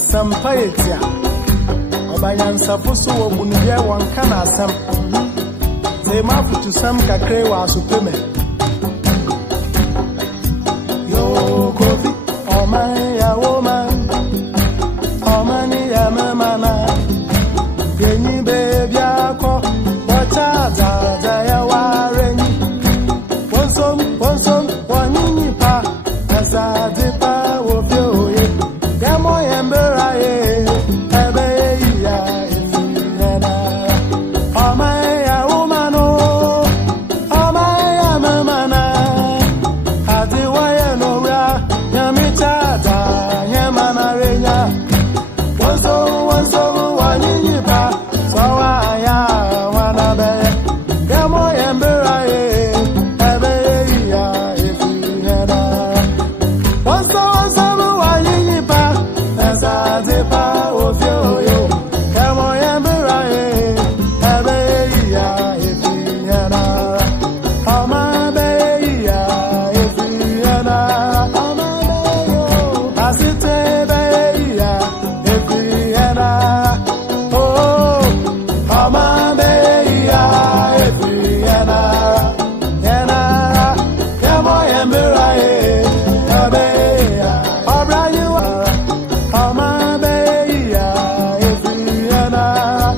Asampaetia Obayansa Fusu Obunibia Wankana Sam Zemafu to Sam Kakre was Supeme Yo Kofi Omaya woman Omani Yamana Yeni baby Ako Wachaza Jaya Wareni Wonsom Wanini Pa Asadipa Wofio Yamo Yambera Ebeya Ifina Omaya Umano Omaya Mamana Hadiwaya Nora Yamichata Yamana Renya Wonsom Wanini Pa Sawaya Wanabe Yamo Yambera Ebeya Ifina Wonsom Wanini Pa Asadepa Ofio Yamo Yambera Ebeya Ifina Amabeya Ifina Amabeyo Asitebeya Ifina Oh Amabeya Ifina Yana Yamo Yambera Ebeya Obrayua Amabeya Ifina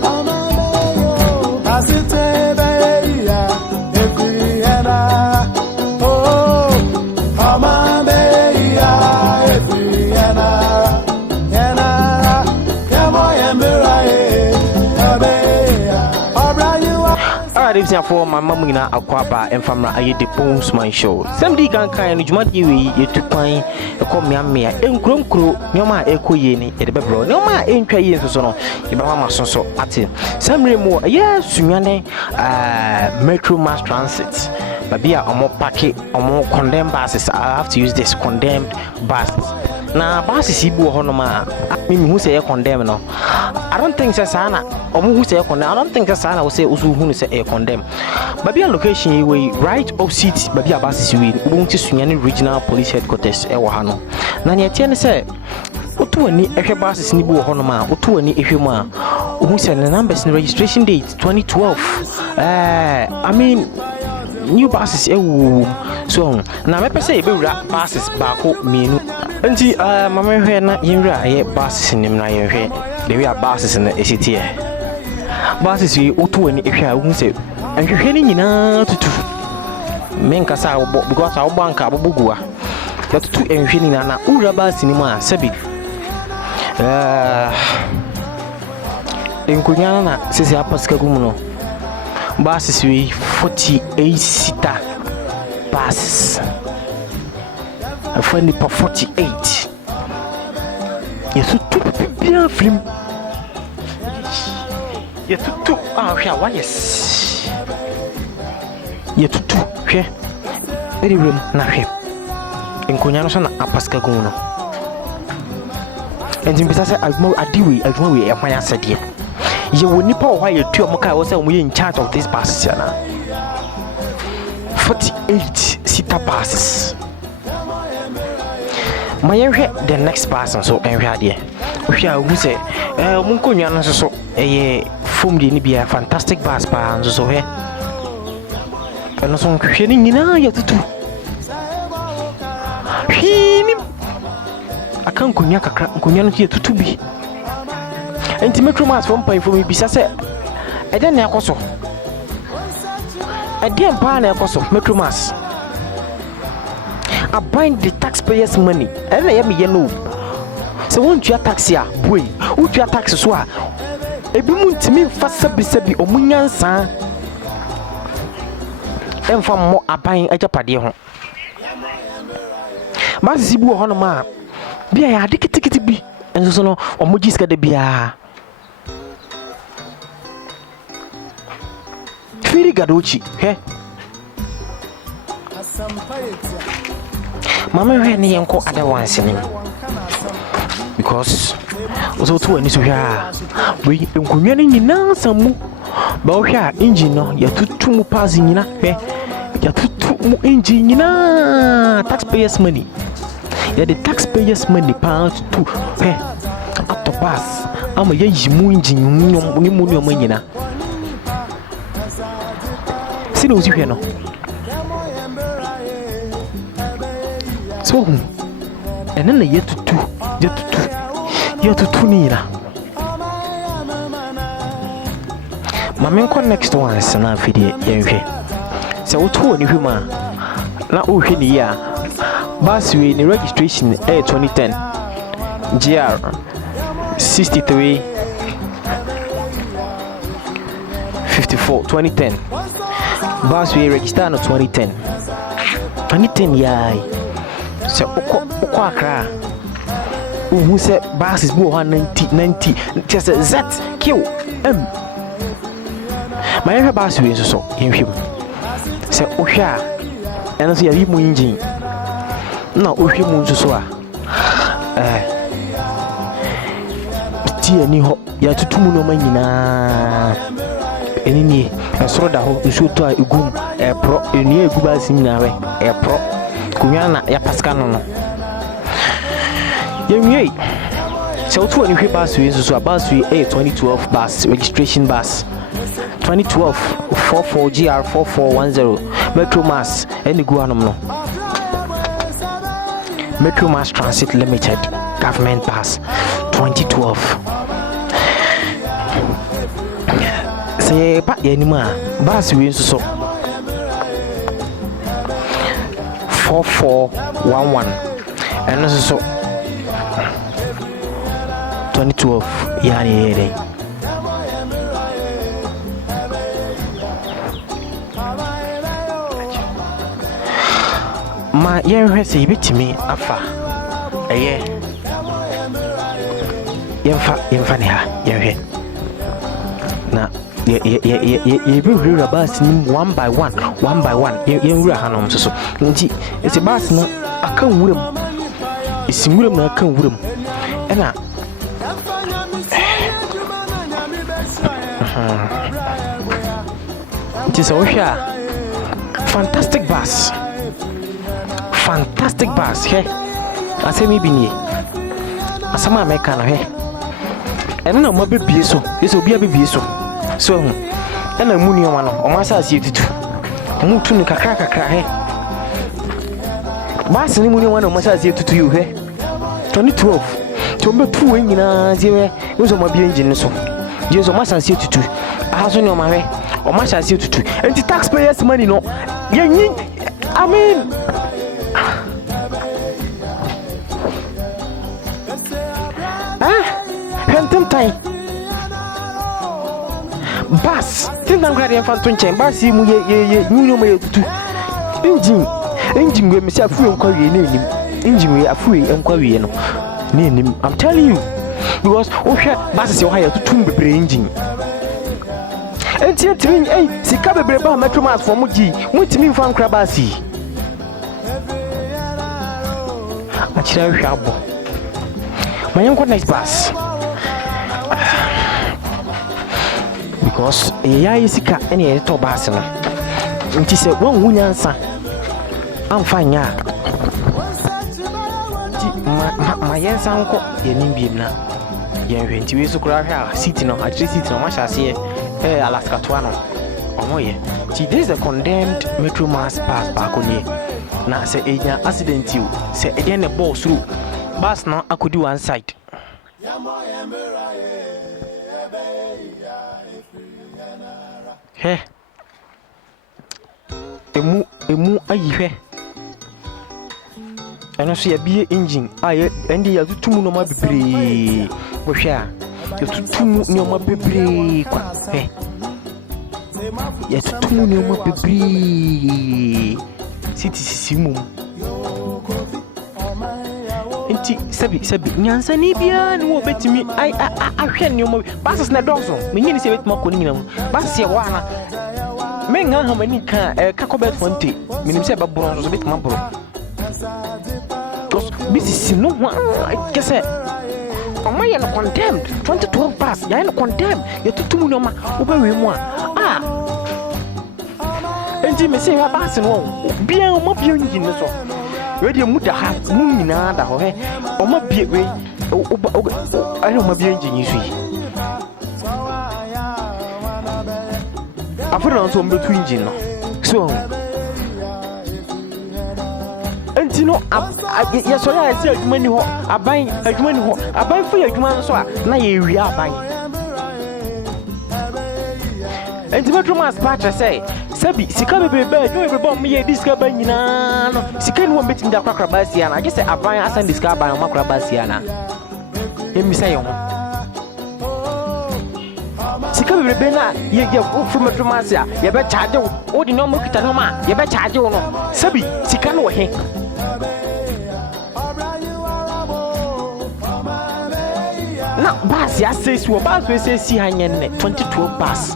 Amabeyo Asitebeya Ifina Oh Amabeya Ifina Yana Yamo Yambera Ebeya Obrayua. Alright, if you for my mom in Aquaba and from I the Bones My Show. Somebody can kind of Jumat you to find a come me and Crum Crew, no ma echo yeni, at the Bebro, no ma ain't trying to so, Ibama so at it. Some more, yes, Sumane, Metro Mass Transit. But be a more packet or more condemned buses. I have to use this condemned buses. Now, buses, Ibu Honoma, I mean, who say condemn no? I don't think Sasana, or who say condemn. I don't think Sasana will say who say a condemn. But be a location way right opposite, but be a buses we won't see any regional police headquarters, Ewahano. Nanya Tiana said, Otu any every buses in Ibu Honoma, Otu any if you ma, who said the numbers in registration date 2012. I mean, new buses, so now I say buses back home mean. Auntie, Mamma Hena, you buses in him, there are buses in the ACT. Buses we auto and if I won't say, and you're heading in to Menkasa because our bank Abugua. But two and feeling an Uraba cinema, Sabi. In Kunyana, says Apaskaguno. Buses we 48 seater buses. A friendly per 48. Yes, two film. Yes, two. Ah, yeah, why yes. Yes, two. Here, very room, na here. In Kunyano, a Pascagono. And in Bissasa, I've more a dewy, I've more way, and my answer, dear. You will nip out while you two Moka was in charge of this bus, 48 seater buses. My the next person so and here. We are who say, Munkunya so a formed in be a fantastic bus pan so here. And also creating in a yet to do. I can't Kunyaka here to be. And Metro Mass from Pine for me, besides, I didn't have also. I didn't buy a cost of Metro Mass. I bind the taxpayers' money, and I am yellow. So, won't you tax ya, boy? Won't you tax as well? A boom to me fast sabi or munyan san. And from more a buying a japadio. Mazibu Honoma be a ticket be, and so no, or Mujiska de Bia. Firi Gaduchi, eh? Mamma ran the uncle other ones in him because also two and we in community now some but here engine no ya two passing na ya two engine na taxpayers money ya the taxpayers money pound to to bus ama ye yimu engine ni mu ni o nyina sino osi hwe no so ene na yetutu ni na mamen next one sana fidie yenhwe se woto ni hwema na ohwe ni ya bus we ni registration 2010 GR 63 54 2010 bus we register no 2010 yai se okọ akra uhu se buses bi 90 just z q m my ever bus we so yenhwem se ohwa eno so yabi mu engine na ohwe mu nso so a ti ani ho ya tutumu no manyina enini esoro da ho nso to a egum pro eni eguba sinyina we pro kunya na ya pascal no yenwie se otu ani hwe bus we nso so a bus we 2012 bus registration bus 2012 44 GR 4410 Metro Mass eni gu anom no Metro Mass Transit Limited government bus 2012 say pa yanima bus we so 4411 and so 2012 yani yere ma yenhwe se bitimi afa yemfa ne ha yenhwe na ye be rura bus ni one by one yenwura hanom so nti ese bus no aka nwuram esinwuram na aka nwuram ena nti so hwa fantastic bus he asemi bi nie asama America no he ena na mo bebie so yeso obi abebie so ena mu ni oma no oma sa asie tutu mu tu ni kakra he bas ni mu ni oma no oma sa asie tutu yu he 2012 to mbe tu nyina je yeso ma bi engine so yeso ma sa asie tutu aso ni oma he oma sa asie tutu enti taxpayers money no yenyi I mean hentem time bus tinda ngade en fanto nchen bus mu ye nyunyo me tutu engine we me se afu enkwa wie na enim engine we afu enkwa wie no na enim I'm telling you because ohwe bus se ho ya tutum bebre engine enti sika bebre ba Metro Mass for muji mutimi mfa nkra bus achira hwe abo mayenko next bus because ya isika ene to bus no nti se won hunyansa amfanya ti ma yensa nko yenim biem na yenhwe nti we sukura hwa city no actually city no ma hyase Alaska to ano omoye ti this is a condemned Metro Mass pass back on here na se enya accident you se eden ne ball through bus no akodi one side he emu ayihwe eno so ya bie engine aye endi ya tutumu no ma bebre wo hwe a ya tutumu ni o ma bebre kwa he ya tutumu ni o ma bebre siti mum enti sabi nyansa ni bia ni wo betimi ai ahwe ni o ma basis na dozo menyi ni se betima ko ni nyina mu basis ye wa na menga ha mani ka kakobet fonte minim se ba bronzo betima bro busy no kese oma ye no condemned 2012 pass ya no condemned ya tutumu no ma obawe mu a enti me se ya pass no bia mo bia ngi no so we de mu da ha mu nyina da ho he oma bia we I don't be engine you see. I put on some between engine. So, and you know, yes, I said, money, I buy a money, I buy for your man, so now we are buying. And the metro mass patch, I say, Sabi, Sika be bad, you ever bought me a discover in Sikan one bit in the Cracrabasiana. I just say, I buy us and discover by Macrabasiana. Let me say, Sika be bena, ye from metro massia, you bet charge, or the normal Kitanoma, you bet charge, Sabi, Sikan or he. Now, Basia says, well, Bas will say, see, I 22 pass.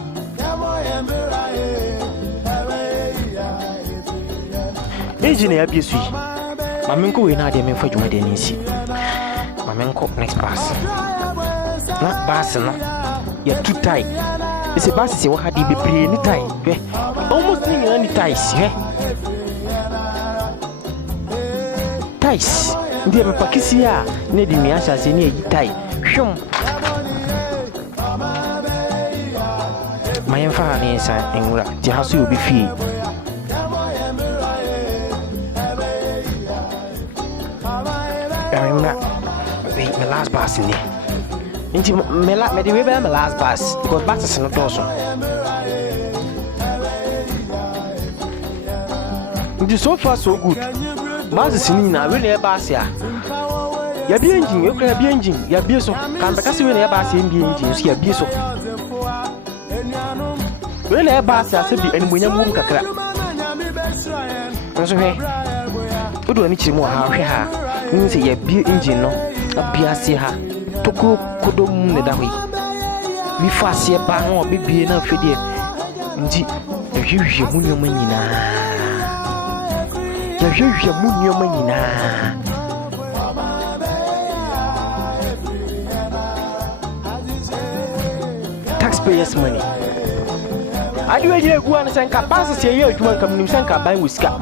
Engineer be sweet. Mamenko in Adia for you, Denisi. Mamenko next pass. Not pass, no. You're too tight. It's a pass, you had to be pretty tight. Almost any ties, eh? Ties. Dear Pakisia, needing me as a near tie. Shum. My infant is the house will be free. I remember my last pass in there. Into my last pass because pass is not awesome. It is so far so good. Master Sinina, really a pass here. You're be engine, you can be engine, you're be so. Can't because you never see him be engines, you're be so. Really a pass, I said, and when you move a crack. What do I need more? How? Means a beer engine, no, a beer see her. Toko Kodom Nedawi. We fast here, but no be enough for dear. Indeed, you use your money, you use your money. Taxpayers' money. I do a year one and capacity a year to one coming in Sanka buying with scap.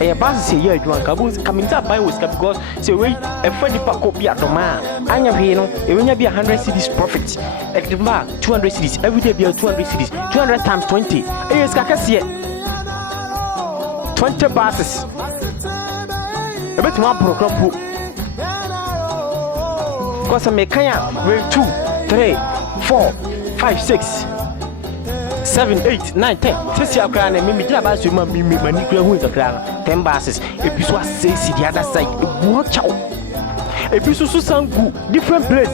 A bus say, yeah, you want Cabos coming up by with because say, wait, a funny pack of Piato man. I have here, it will be 100 cities profit. At the mark, 200 cities every day, be 200 cities, 200 times 20. Yes, Cacassia 20 buses. A bit more program. Because I make Kaya, wait 2, 3, 4, 5, 6. 7, 8, 9, 10. Since you are crying, and maybe about you, my nuclear who is a crown. 10 buses. If you was say, see the other side, watch out. If you sound good, different place,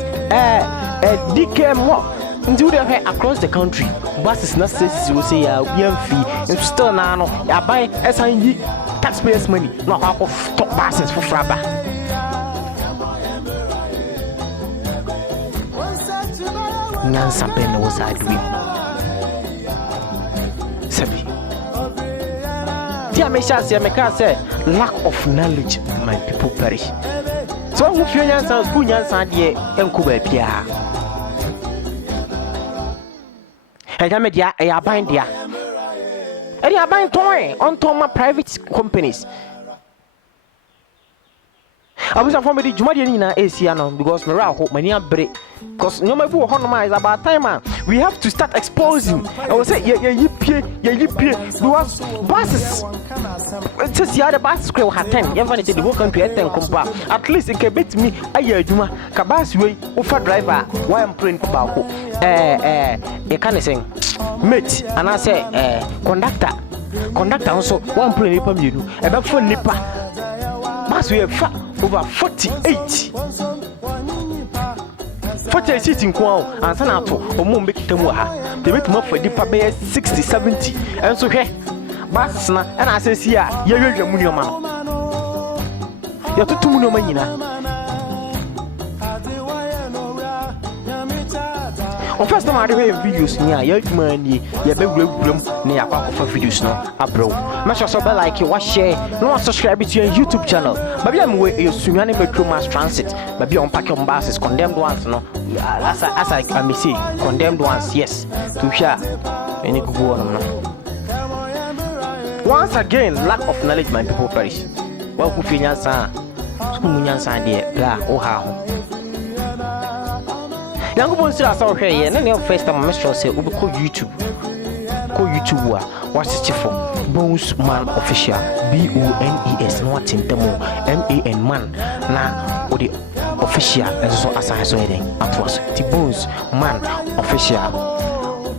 DK more. Until they are across the country, buses not says you say, fee, and still now, I buy SIE taxpayers' money, not half of top buses for Fraba. Nancy Ben was I doing. Dear Messiah, I can say, lack of knowledge, my people perish. So, if you answer, good answer, dear, and Kubepia. And I'm a dear, I bind dear. And I bind toy on my private companies. I was from the Jumadiana Asiano because Mara hope many break. Because no matter what is about time, we have to start exposing. I will say, because buses. Just the other bus will have 10. You have to walk into 10 compa. At least it can beat me a year, Juma, Cabas way, Ufa driver, why I'm print about. You can't sing, mate, and I say, conductor also, one play nipper, you know, about for nipper. Bus we have over 48. 48 sitting quo and Sanato or Mumbi Tamuha. They make more for the paper 60, 70. And so, hey, Basna, and I say, yeah, you're a munio man. You're too munio manina. First time I do videos near your money, your big room near a for videos now, a bro. Make sure to like you, watch, share, no subscribe to your YouTube channel. Maybe I'm way a Sunyani Metro Mass Transit. Maybe on pack on buses, condemned ones, no. As I may say, condemned ones, yes. To share any good one. Once again, lack of knowledge, my people perish. Well, who feel School Munyan Sandy, blah, oh, how. Yankopon sira so hwe ye na first time me sure say obi ko YouTube wa watch it for Bones Man Official BONES no atintamo MAN man na odi official so asan so eden atwas ti Bones Man Official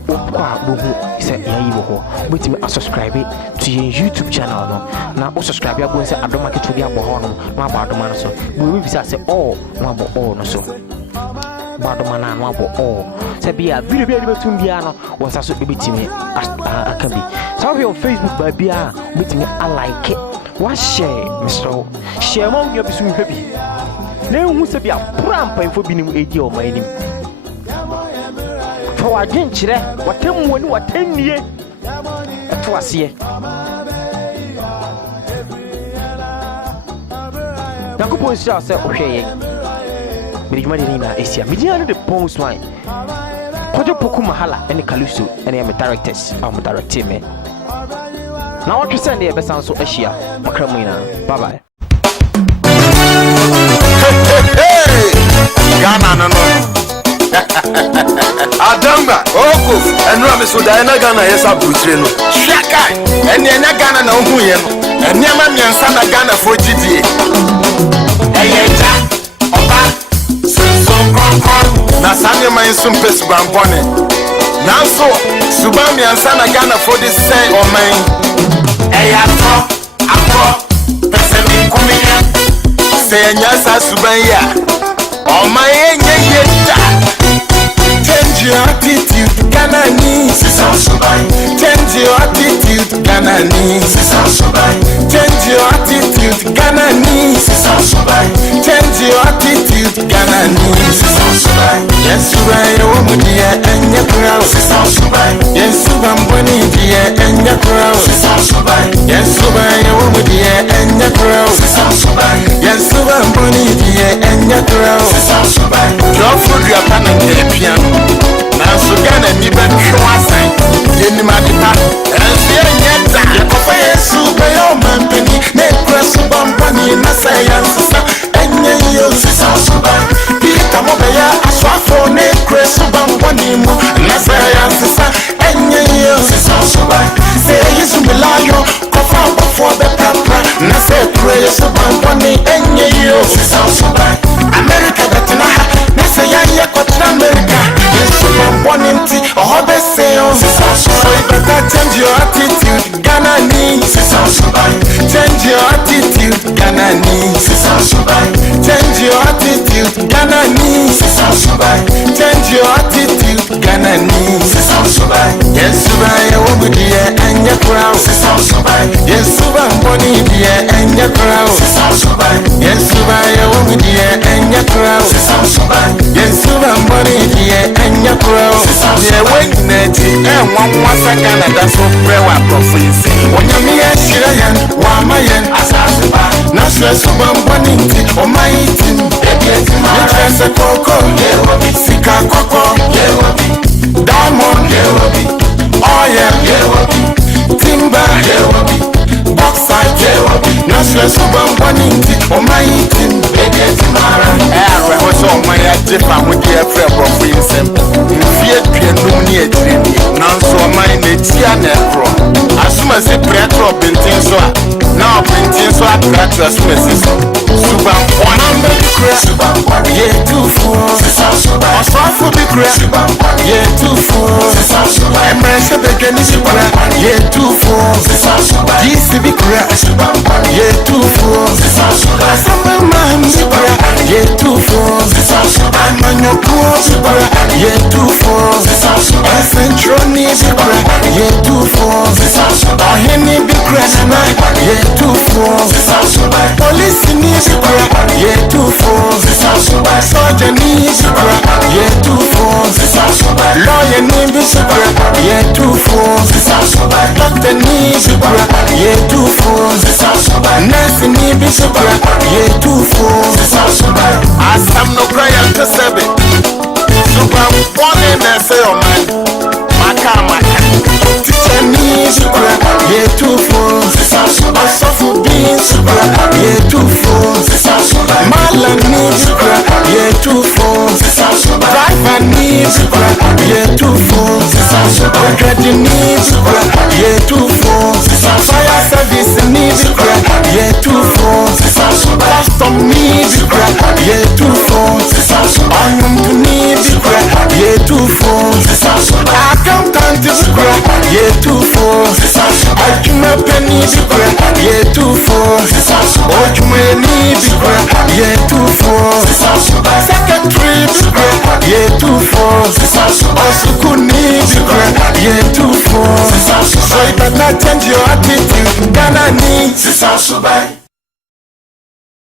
okwa bohu se yayi wo betimi subscribe to your YouTube channel no na o subscribe ya go se adoma keto bi abo ho no ma aba adoma no so bo bi bisa se no abo no so badoma na no abo se bia video bia betum bia no wasa so betimi aka bi so we on Facebook ba bia betimi like wa share Mr. share mo nyo bisu hwe bi na ehu se bia prampa info bi nim edi o ma enim fa wa dwen kire watemmo ni watannie eto ase Yankopon sha se ohwe ye Midjuma de nina esia Midjana de Bonesman Kojo Poku Mahala ene Kaluso ene ya me directors am director me na what you send e besan so ahia makramu ina bye bye Ghana no Adamba oko enu amesoda na Ghana yesa brutire no hwaka ene na Ghana na ohu ye no ene ma miensa na Ghana fo gidie eyeja oba na sanye man sum pes bampone nanso suba miensa na Ghana fo de say oman eyato akọ pesemi kumia say nyasa suban ya oman enye yeta change your attitude Ghana needs change your attitude Ghana needs change your attitude Ghana needs change your attitude Ghana needs yes you are mudia and your crowd yes you are money dear and your crowd yes you are mudia and your crowd yes you are money dear and your crowd your food your pan and piano Nanso Ghana ni ben hwasan yeni madipa ense yeta yakofa Yesu be yo mampani na ekresu bampani na sayansa enye yo sisa suba bita mo be ya aswafo na ekresu bampani mu na sayansa enye yo sisa suba se Yesu melayo kofa bofo be papa na se ekresu bampani enye yo sisa suba America betina na se ya kotra America one empty, a hobby sales. So you better change your attitude, Ghana needs. Change your attitude, Ghana needs. Change your attitude, Ghana needs. Change your attitude, Ghana needs. Yes, you are over there and your crowd. Yes, you are money there and your crowd. Yes, you are over there and your crowd. Yes, you are money there and your crowd. Yeah, when Netty and one second, that's what prayer prophecy. When you mean Shirayan, Wamayan, Asasiba, National Subambaniti, or my team, Yes, a coco, Sika coco, Diamond, oil, timber, Boxside, National Subambaniti, or my team, I was on my different with the affair prophecy. Fiat Pianoni a dream, Nanso mine a tia necro. As soon as a pretro painting so now painting so I crack your spaces. Suban one number crash, yeah, 2 4. I saw for the crash, yeah, 2 4. I'm pressure beginning to crack, yeah, 2 4. DCB crash, yeah, 2 4. I saw my man, yeah, 2 4. I'm on your course, yeah, 2 4. I central needs a crack, yeah, 2 4. I hear me be crashing, yeah, 2 4. Police needs a crack, yeah, 2 4. Soldier needs a crack, yeah, 2 4. Lawyer needs a crack, yeah, 2 4. Doctor needs a crack, yeah, 2 4. Nurse needs a crack, yeah, 2 4. As I'm no prayer to serve it. Super one in the say oh man, Maka. Teacher needs to crack, yeah, 2 4. I suffer being super, yeah, 2 4. Marlon needs to crack, yeah, 2 4. Driver Already need to cry, yeah, 2-4. Fire service need to cry, yeah, 2-4. Pastor need to cry, yeah, 2-4. Onion to need to cry, yeah, 2-4. Accountant to cry, yeah, 2-4. Ajuma penny to cry, yeah, 2-4. Ojuma need to cry, yeah, 2-4. Secretary to cry, yeah, 2-4. Osuku need to cry, yeah, 2-4. So you better change your attitude, Ghana needs.